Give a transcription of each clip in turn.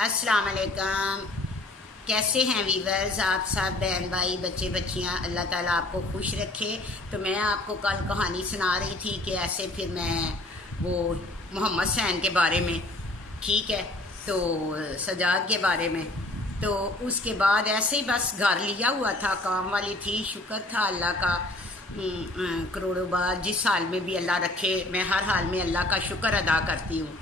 अस्सलाम वालेकुम। कैसे हैं वीवर्स आप सब, बहन भाई, बच्चे बच्चियां, अल्लाह ताला आपको खुश रखे। तो मैं आपको कल कहानी सुना रही थी कि ऐसे फिर मैं वो मोहम्मद हुसैन के बारे में, ठीक है, तो सजाद के बारे में, तो उसके बाद ऐसे ही बस घर लिया हुआ था, काम वाली थी, शुक्र था अल्लाह का करोड़ों बार। जिस हाल में भी अल्लाह रखे, मैं हर हाल में अल्लाह का शुक्र अदा करती हूँ।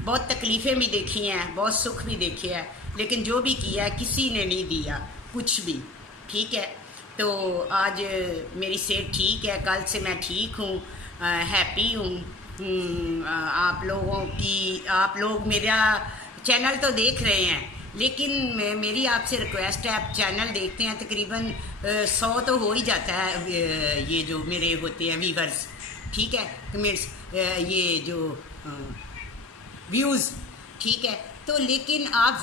बहुत तकलीफ़ें भी देखी हैं, बहुत सुख भी देखे हैं, लेकिन जो भी किया है किसी ने नहीं दिया कुछ भी, ठीक है। तो आज मेरी सेहत ठीक है, कल से मैं ठीक हूँ, हैप्पी हूँ। आप लोग मेरा चैनल तो देख रहे हैं, लेकिन मेरी आपसे रिक्वेस्ट है, आप चैनल देखते हैं तकरीबन 100 तो हो ही जाता है, ये जो मेरे होते हैं व्यूवर्स, ठीक है, कमेंट्स, ये जो व्यूज़, ठीक है। तो लेकिन आप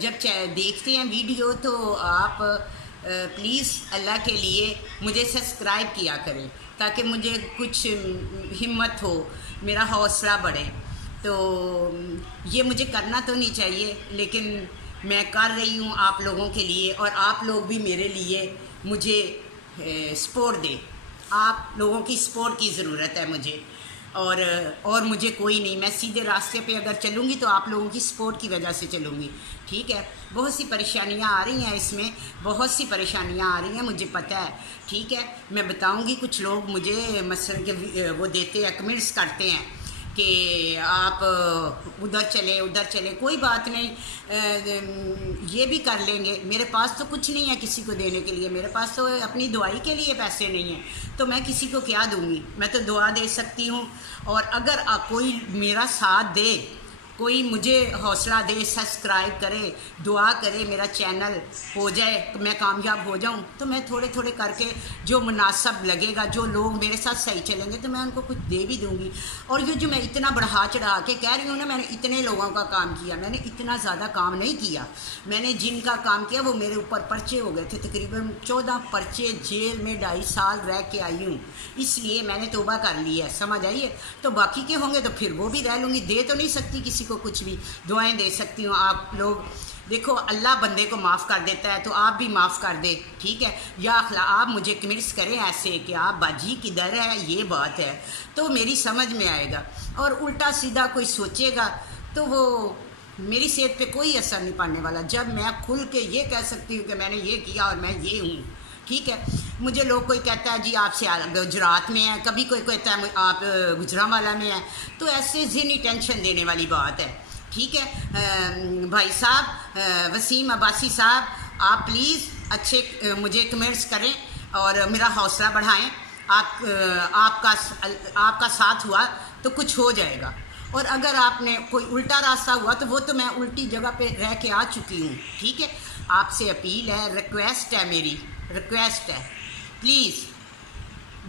जब देखते हैं वीडियो तो आप प्लीज़ अल्लाह के लिए मुझे सब्सक्राइब किया करें, ताकि मुझे कुछ हिम्मत हो, मेरा हौसला बढ़े। तो ये मुझे करना तो नहीं चाहिए, लेकिन मैं कर रही हूँ आप लोगों के लिए, और आप लोग भी मेरे लिए मुझे सपोर्ट दें। आप लोगों की सपोर्ट की ज़रूरत है मुझे, और मुझे कोई नहीं। मैं सीधे रास्ते पे अगर चलूँगी तो आप लोगों की सपोर्ट की वजह से चलूँगी, ठीक है। बहुत सी परेशानियाँ आ रही हैं इसमें, बहुत सी परेशानियाँ आ रही हैं, मुझे पता है, ठीक है। मैं बताऊँगी, कुछ लोग मुझे मसलन के वो देते हैं, कमेंट्स करते हैं कि आप उधर चले, कोई बात नहीं, ये भी कर लेंगे। मेरे पास तो कुछ नहीं है किसी को देने के लिए, मेरे पास तो अपनी दुआई के लिए पैसे नहीं हैं, तो मैं किसी को क्या दूंगी। मैं तो दुआ दे सकती हूँ, और अगर कोई मेरा साथ दे, कोई मुझे हौसला दे, सब्सक्राइब करे, दुआ करे, मेरा चैनल हो जाए, मैं कामयाब हो जाऊं, तो मैं थोड़े थोड़े करके जो मुनासिब लगेगा, जो लोग मेरे साथ सही चलेंगे, तो मैं उनको कुछ दे भी दूंगी। और ये जो मैं इतना बढ़ा चढ़ा के कह रही हूँ ना, मैंने इतने लोगों का काम किया, मैंने इतना ज़्यादा काम नहीं किया। मैंने जिनका काम किया वो मेरे ऊपर पर्चे हो गए थे, तकरीबन 14 पर्चे, जेल में 2.5 साल रह के आई हूँ, इसलिए मैंने तौबा कर ली है, समझ आइए। तो बाकी के होंगे तो फिर वो भी रह लूँगी, दे तो नहीं सकती किसी को कुछ भी, दुआएं दे सकती हूँ। आप लोग देखो, अल्लाह बंदे को माफ़ कर देता है, तो आप भी माफ़ कर दे, ठीक है। या आप मुझे कमेंट्स करें ऐसे कि आप बाजी किधर है, ये बात है, तो मेरी समझ में आएगा। और उल्टा सीधा कोई सोचेगा तो वो मेरी सेहत पे कोई असर नहीं पड़ने वाला, जब मैं खुल के ये कह सकती हूँ कि मैंने ये किया और मैं ये हूँ, ठीक है। मुझे लोग कोई कहता है जी आपसे गुजरात में है, कभी कोई कहता है आप गुजरांवाला में है, तो ऐसे ज़हनी टेंशन देने वाली बात है, ठीक है। भाई साहब, वसीम अब्बासी साहब, आप प्लीज़ अच्छे मुझे कमेंट्स करें और मेरा हौसला बढ़ाएं। आपका साथ हुआ तो कुछ हो जाएगा, और अगर आपने कोई उल्टा रास्ता हुआ तो वो तो मैं उल्टी जगह पे रह के आ चुकी हूँ, ठीक है। आपसे अपील है, रिक्वेस्ट है, मेरी रिक्वेस्ट है, प्लीज़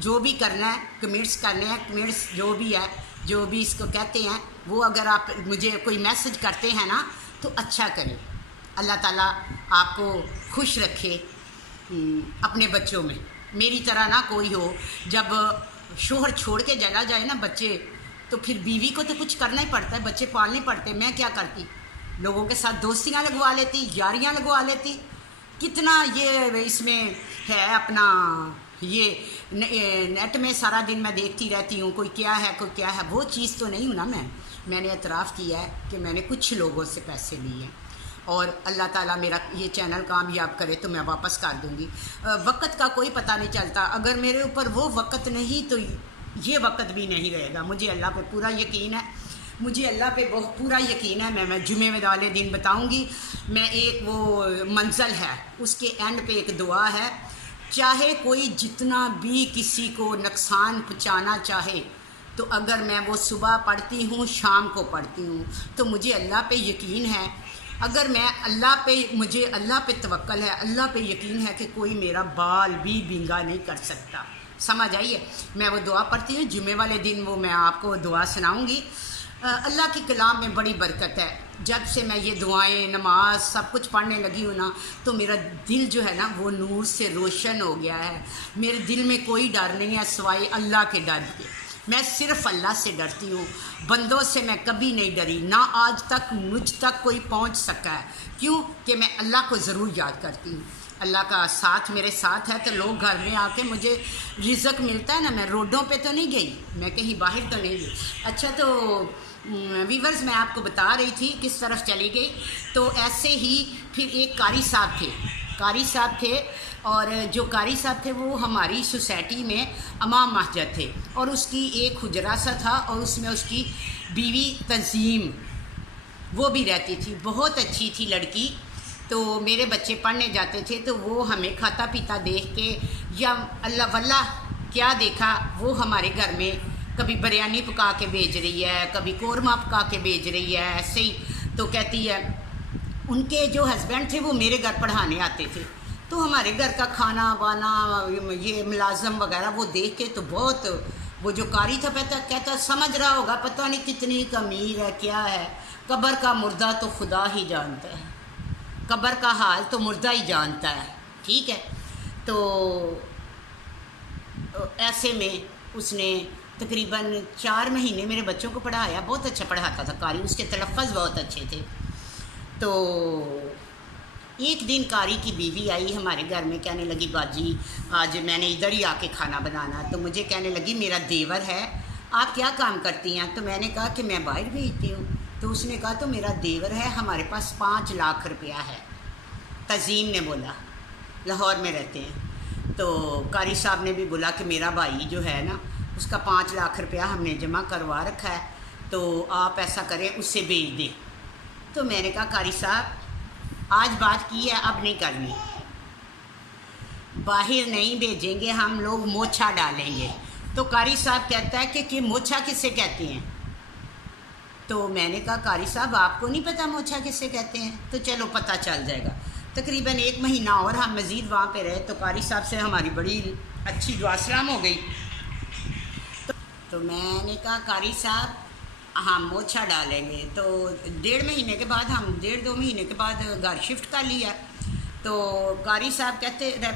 जो भी करना है, कमेंट्स करने हैं, कमेंट्स जो भी है, जो भी इसको कहते हैं, वो अगर आप मुझे कोई मैसेज करते हैं ना, तो अच्छा करें। अल्लाह ताला आपको खुश रखे अपने बच्चों में, मेरी तरह ना कोई हो। जब शोहर छोड़ के चला जाए ना बच्चे, तो फिर बीवी को तो कुछ करना ही पड़ता है, बच्चे पालने पड़ते। मैं क्या करती, लोगों के साथ दोस्तियाँ लगवा लेती, यारियाँ लगवा लेती। कितना ये इसमें है अपना, ये नेट में सारा दिन मैं देखती रहती हूँ, कोई क्या है, कोई क्या है, वो चीज़ तो नहीं हूँ ना मैंने एतराफ़ किया है कि मैंने कुछ लोगों से पैसे लिए, और अल्लाह ताला मेरा ये चैनल कामयाब करे तो मैं वापस कर दूँगी। वक़्त का कोई पता नहीं चलता, अगर मेरे ऊपर वो वक़्त नहीं तो ये वक़्त भी नहीं रहेगा। मुझे अल्लाह पे पूरा यकीन है, मुझे अल्लाह पे बहुत पूरा यकीन है। मैं जुमे वाले दिन बताऊँगी। मैं एक वो मंज़िल है, उसके एंड पे एक दुआ है, चाहे कोई जितना भी किसी को नुकसान पहुँचाना चाहे, तो अगर मैं वो सुबह पढ़ती हूँ, शाम को पढ़ती हूँ, तो मुझे अल्लाह पे यकीन है। अगर मैं मुझे अल्लाह पे तवक्कल है, अल्लाह पे यकीन है कि कोई मेरा बाल भी बिंगा नहीं कर सकता, समझ आइए। मैं वो दुआ पढ़ती हूँ, जुमे वाले दिन वो मैं आपको दुआ सुनाऊँगी। अल्लाह की कलाम में बड़ी बरकत है। जब से मैं ये दुआएं, नमाज सब कुछ पढ़ने लगी हूँ ना, तो मेरा दिल जो है ना वो नूर से रोशन हो गया है। मेरे दिल में कोई डर नहीं है सिवाय अल्लाह के डर के। میں صرف اللہ سے ڈرتی ہوں، بندوں سے میں کبھی نہیں ڈری، نہ آج تک مجھ تک کوئی پہنچ سکا ہے، کیوں کہ میں اللہ کو ضرور یاد کرتی ہوں۔ اللہ کا ساتھ میرے ساتھ ہے تو لوگ گھر میں آ کے مجھے رزق ملتا ہے نا، میں روڈوں پہ تو نہیں گئی، میں کہیں باہر تو نہیں گئی۔ اچھا تو ویورز میں آپ کو بتا رہی تھی کس طرف چلی گئی، تو ایسے ہی پھر ایک قاری صاحب تھے اور جو قاری صاحب تھے وہ ہماری سوسائٹی میں امام مسجد تھے، اور اس کی ایک حجرہ سا تھا اور اس میں اس کی بیوی تنظیم وہ بھی رہتی تھی، بہت اچھی تھی لڑکی۔ تو میرے بچے پڑھنے جاتے تھے تو وہ ہمیں کھاتا پیتا دیکھ کے یا اللہ واللہ کیا دیکھا، وہ ہمارے گھر میں کبھی بریانی پکا کے بھیج رہی ہے، کبھی قورمہ پکا کے بھیج رہی ہے، ایسے ہی۔ تو کہتی ہے ان کے جو ہسبینڈ تھے وہ میرے گھر پڑھانے آتے تھے، تو ہمارے گھر کا کھانا وانا یہ ملازم وغیرہ وہ دیکھ کے تو بہت، وہ جو قاری تھا کہتا سمجھ رہا ہوگا پتہ نہیں کتنی امیر ہے کیا ہے، قبر کا مردہ تو خدا ہی جانتا ہے، قبر کا حال تو مردہ ہی جانتا ہے، ٹھیک ہے۔ تو ایسے میں اس نے تقریباً 4 مہینے میرے بچوں کو پڑھایا، بہت اچھا پڑھاتا تھا قاری، اس کے تلفظ بہت اچھے تھے۔ تو ایک دن قاری کی بیوی آئی ہمارے گھر میں، کہنے لگی باجی آج میں نے ادھر ہی آ کے کھانا بنانا، تو مجھے کہنے لگی میرا دیور ہے، آپ کیا کام کرتی ہیں؟ تو میں نے کہا کہ میں باہر بھیجتی ہوں۔ تو اس نے کہا تو میرا دیور ہے، ہمارے پاس 5 لاکھ روپیہ ہے۔ تزیم نے بولا، لاہور میں رہتے ہیں۔ تو قاری صاحب نے بھی بولا کہ میرا بھائی جو ہے نا اس کا 5 لاکھ روپیہ ہم نے جمع کروا رکھا ہے، تو آپ ایسا کریں اس سے بھیج دیں۔ تو میں نے کہا قاری صاحب آج بات کی ہے اب نہیں کرنی، باہر نہیں بھیجیں گے ہم لوگ، موچھا ڈالیں گے۔ تو قاری صاحب کہتا ہے کہ موچھا کس سے کہتے ہیں؟ تو میں نے کہا قاری صاحب آپ کو نہیں پتہ موچھا کس سے کہتے ہیں؟ تو چلو پتہ چل جائے گا۔ تقریباً 1 مہینہ اور ہم مزید وہاں پہ رہے، تو قاری صاحب سے ہماری بڑی اچھی دعا سلام ہو گئی۔ تو میں نے کہا قاری صاحب ہم موچھا ڈالیں گے۔ تو 1.5 مہینے کے بعد، ہم 1.5-2 مہینے کے بعد گھر شفٹ کر لیا۔ تو قاری صاحب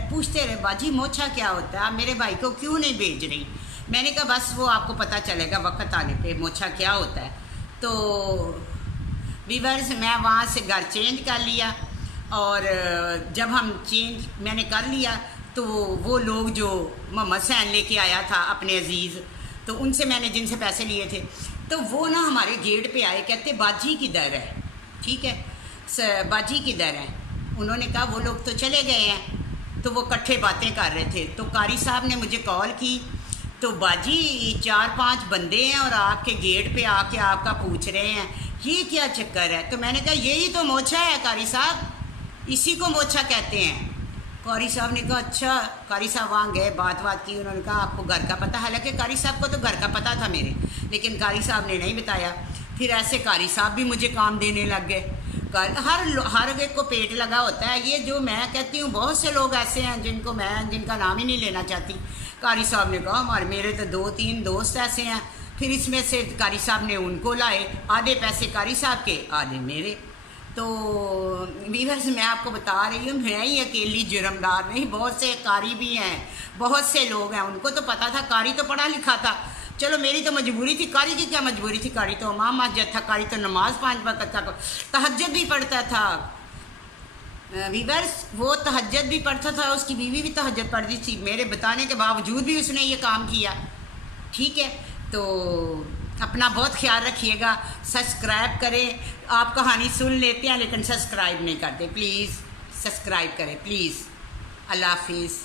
پوچھتے رہے باجی موچھا کیا ہوتا ہے، آپ میرے بھائی کو کیوں نہیں بھیج رہی؟ میں نے کہا بس وہ آپ کو پتہ چلے گا وقت آنے پہ موچھا کیا ہوتا ہے۔ تو ویورز میں وہاں سے گھر چینج کر لیا، اور جب ہم چینج میں نے کر لیا تو وہ لوگ جو محمد حسین لے کے آیا تھا اپنے عزیز، تو ان سے میں نے جن سے پیسے لیے تھے، تو وہ نا ہمارے گیٹ پہ آئے، کہتے باجی کدھر ہے، ٹھیک ہے باجی کدھر ہے؟ انہوں نے کہا وہ لوگ تو چلے گئے ہیں۔ تو وہ کٹھے باتیں کر رہے تھے، تو قاری صاحب نے مجھے کال کی، تو باجی 4-5 بندے ہیں اور آپ کے گیٹ پہ آ کے آپ کا پوچھ رہے ہیں یہ کیا چکر ہے؟ تو میں نے کہا یہی تو موچھا ہے قاری صاحب، اسی کو موچھا کہتے ہیں۔ قاری صاحب نے کہا اچھا۔ قاری صاحب وہاں گئے، بات کی، انہوں نے کہا آپ کو گھر کا پتہ، حالانکہ قاری صاحب کو تو گھر کا پتہ تھا میرے، لیکن قاری صاحب نے نہیں بتایا۔ پھر ایسے قاری صاحب بھی مجھے کام دینے لگ گئے۔ ہر ایک کو پیٹ لگا ہوتا ہے، یہ جو میں کہتی ہوں بہت سے لوگ ایسے ہیں جن کا نام ہی نہیں لینا چاہتی۔ قاری صاحب نے کہا میرے تو 2-3 دوست ایسے ہیں، پھر اس میں سے قاری صاحب نے ان کو لائے، آدھے پیسے قاری صاحب کے آدھے میرے۔ تو ویورز میں آپ کو بتا رہی ہوں میں ہی اکیلی جرمدار نہیں، بہت سے قاری بھی ہیں، بہت سے لوگ ہیں، ان کو تو پتہ تھا، قاری تو پڑھا لکھا تھا، چلو میری تو مجبوری تھی، قاری کی کیا مجبوری تھی، قاری تو امام مسجد تھا، قاری تو نماز 5 وقت تھا، تہجد بھی پڑھتا تھا۔ ویورز وہ تہجد بھی پڑھتا تھا، اس کی بیوی بھی تہجد پڑھتی تھی، میرے بتانے کے باوجود بھی اس نے یہ کام کیا، ٹھیک ہے۔ تو اپنا بہت خیال رکھیے گا، سبسکرائب کریں، آپ کہانی سن لیتے ہیں لیکن سبسکرائب نہیں کرتے، پلیز سبسکرائب کریں پلیز۔ اللہ حافظ۔